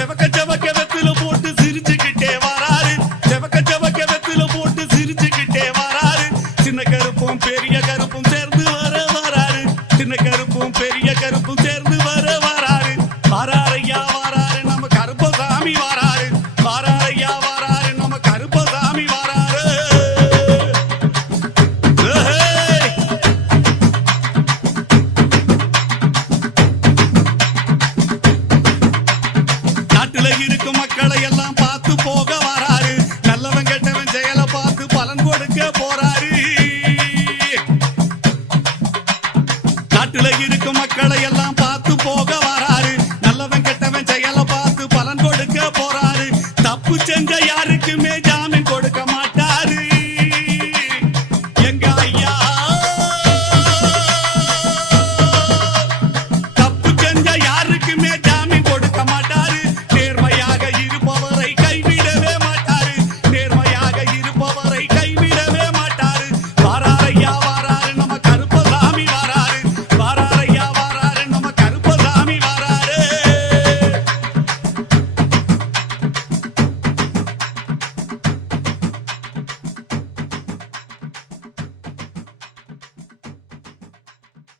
செவக்க செவக்க வெத்தில போட்டு சிரிச்சுக்கிட்டே வராரு. செவக்க செவக்க வெத்தில போட்டு சிரிச்சுக்கிட்டே வராரு. சின்ன கருப்பும் பெரிய கருப்பும் சேர்ந்து வராரு. சின்ன கருப்பும் பெரிய கருப்பும் சேர்ந்து வராரு. வாராரையா வாராரு நம்ம கருப்பசாமி வாராரு. வாராரையா வாராரு நம்ம கருப்பசாமி வாராரு. நாட்டுல இருக்கும் மக்களை எல்லாம்